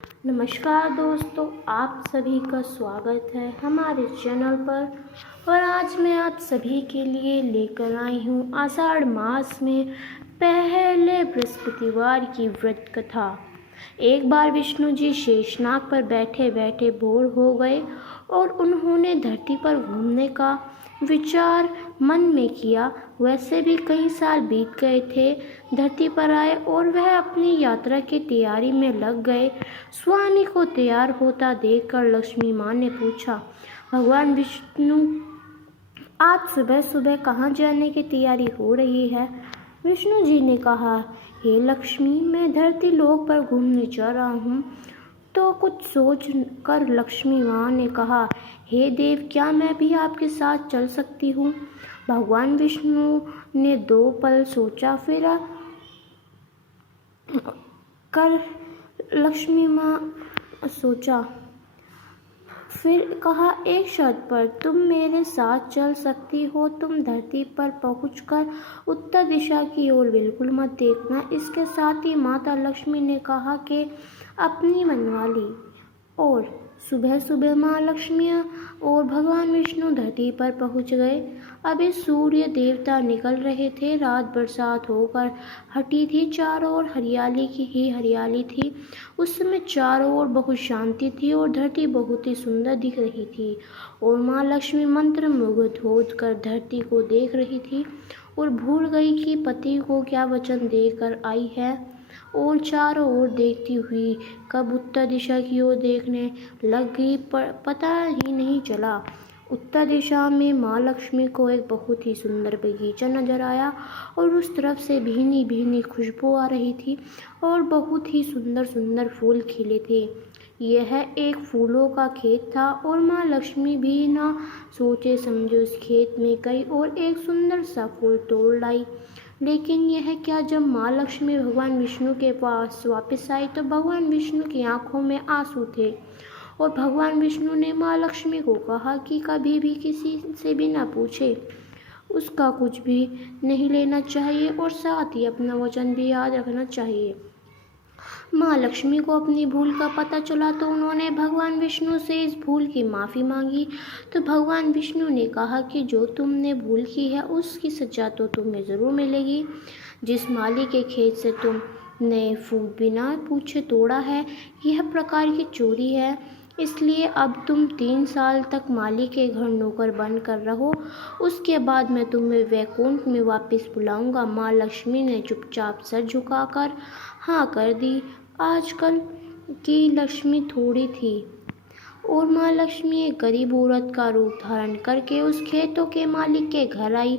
नमस्कार दोस्तों, आप सभी का स्वागत है हमारे चैनल पर। और आज मैं आप सभी के लिए लेकर आई हूँ आषाढ़ मास में पहले बृहस्पतिवार की व्रत कथा। एक बार विष्णु जी शेषनाग पर बैठे बैठे बोर हो गए और उन्होंने धरती पर घूमने का विचार मन में किया। वैसे भी कई साल बीत गए थे धरती पर आए और वह अपनी यात्रा की तैयारी में लग गए। स्वामी को तैयार होता देखकर लक्ष्मी माँ ने पूछा, भगवान विष्णु, आज सुबह सुबह कहाँ जाने की तैयारी हो रही है? विष्णु जी ने कहा, हे लक्ष्मी, मैं धरती लोक पर घूमने जा रहा हूँ। तो कुछ सोच कर लक्ष्मी माँ ने कहा, हे देव, क्या मैं भी आपके साथ चल सकती हूँ? भगवान विष्णु ने 2 पल सोचा, फिर कर लक्ष्मी माँ सोचा, फिर कहा, एक शर्त पर तुम मेरे साथ चल सकती हो। तुम धरती पर पहुंचकर उत्तर दिशा की ओर बिल्कुल मत देखना। इसके साथ ही माता लक्ष्मी ने कहा कि अपनी मनवाली। और सुबह सुबह माँ लक्ष्मी और भगवान विष्णु धरती पर पहुंच गए। अभी सूर्य देवता निकल रहे थे। रात बरसात होकर हटी थी। चारों ओर हरियाली की ही हरियाली थी। उस समय चारों ओर बहुत शांति थी और धरती बहुत ही सुंदर दिख रही थी। और माँ लक्ष्मी मंत्र मुग्ध होकर धरती को देख रही थी और भूल गई कि पति को क्या वचन देकर आई है। और चारों ओर देखती हुई कब उत्तर दिशा की ओर देखने लग गई, पता ही नहीं चला। उत्तर दिशा में माँ लक्ष्मी को एक बहुत ही सुंदर बगीचा नजर आया और उस तरफ से भीनी भीनी खुशबू आ रही थी और बहुत ही सुंदर सुंदर फूल खिले थे। यह एक फूलों का खेत था और माँ लक्ष्मी भी ना सोचे समझे उस खेत में गई और एक सुंदर सा फूल तोड़ लाई। लेकिन यह क्या, जब माँ लक्ष्मी भगवान विष्णु के पास वापस आई तो भगवान विष्णु की आंखों में आंसू थे। और भगवान विष्णु ने माँ लक्ष्मी को कहा कि कभी भी किसी से बिना पूछे उसका कुछ भी नहीं लेना चाहिए और साथ ही अपना वचन भी याद रखना चाहिए। माँ लक्ष्मी को अपनी भूल का पता चला तो उन्होंने भगवान विष्णु से इस भूल की माफ़ी मांगी। तो भगवान विष्णु ने कहा कि जो तुमने भूल की है उसकी सज़ा तो तुम्हें ज़रूर मिलेगी। जिस माली के खेत से तुमने फूल बिना पूछे तोड़ा है, यह प्रकार की चोरी है। इसलिए अब तुम 3 साल तक माली के घर नौकर बनकर रहो। उसके बाद मैं तुम्हें वैकुंठ में वापस बुलाऊंगा। माँ लक्ष्मी ने चुपचाप सर झुकाकर हाँ कर दी। आजकल की लक्ष्मी थोड़ी थी और माँ लक्ष्मी एक गरीब औरत का रूप धारण करके उस खेतों के मालिक के घर आई।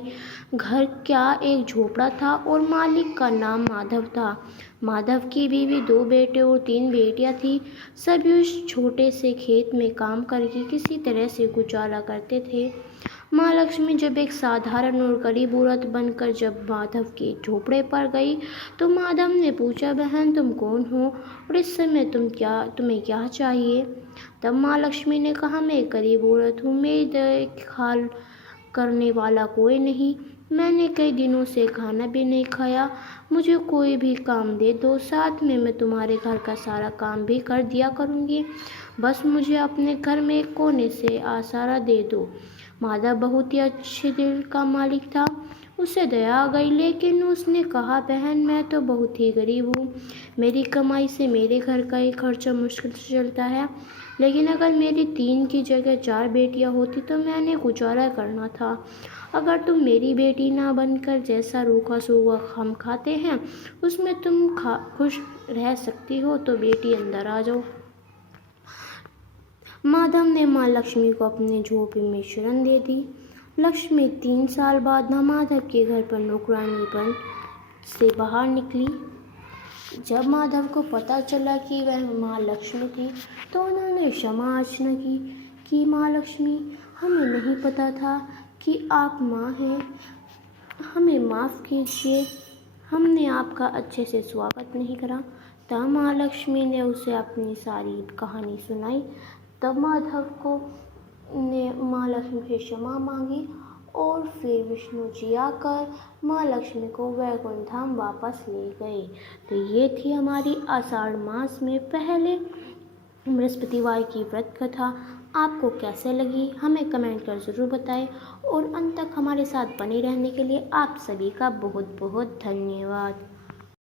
घर क्या एक झोपड़ा था और मालिक का नाम माधव था। माधव की बीवी 2 बेटे और 3 बेटियां थी। सभी उस छोटे से खेत में काम करके किसी तरह से गुजारा करते थे। माँ लक्ष्मी जब एक साधारण और गरीब औरत बनकर जब माधव के झोपड़े पर गई तो माधव ने पूछा, बहन तुम कौन हो और इस समय तुम्हें क्या चाहिए? तब माँ लक्ष्मी ने कहा, मैं एक गरीब औरत हूँ, मेरी देखभाल करने वाला कोई नहीं। मैंने कई दिनों से खाना भी नहीं खाया। मुझे कोई भी काम दे दो, साथ में मैं तुम्हारे घर का सारा काम भी कर दिया करूँगी। बस मुझे अपने घर में एक कोने से आसरा दे दो। माधव बहुत ही अच्छे दिल का मालिक था। उसे दया आ गई, लेकिन उसने कहा, बहन मैं तो बहुत ही गरीब हूँ। मेरी कमाई से मेरे घर का ही खर्चा मुश्किल से चलता है। लेकिन अगर मेरी 3 की जगह 4 बेटियाँ होती तो मैंने गुजारा करना था। अगर तुम मेरी बेटी ना बनकर जैसा रूखा सूखा हम खाते हैं उसमें तुम खुश रह सकती हो तो बेटी अंदर आ जाओ। माधव ने माँ लक्ष्मी को अपने झोपड़ी में शरण दे दी। लक्ष्मी 3 साल बाद माधव के घर पर नौकरानी बन से बाहर निकली। जब माधव को पता चला कि वह माँ लक्ष्मी थी तो उन्होंने क्षमा याचना की कि माँ लक्ष्मी, हमें नहीं पता था कि आप माँ हैं, हमें माफ़ कीजिए, हमने आपका अच्छे से स्वागत नहीं करा। तब माँ लक्ष्मी ने उसे अपनी सारी कहानी सुनाई। तब माधव को ने माँ लक्ष्मी से क्षमा मांगी और फिर विष्णु जी आकर माँ लक्ष्मी को वैकुंठ धाम वापस ले गए। तो ये थी हमारी आषाढ़ मास में पहले बृहस्पतिवार की व्रत कथा आपको कैसे लगी हमें कमेंट कर ज़रूर बताएं और अंत तक हमारे साथ बने रहने के लिए आप सभी का बहुत बहुत धन्यवाद।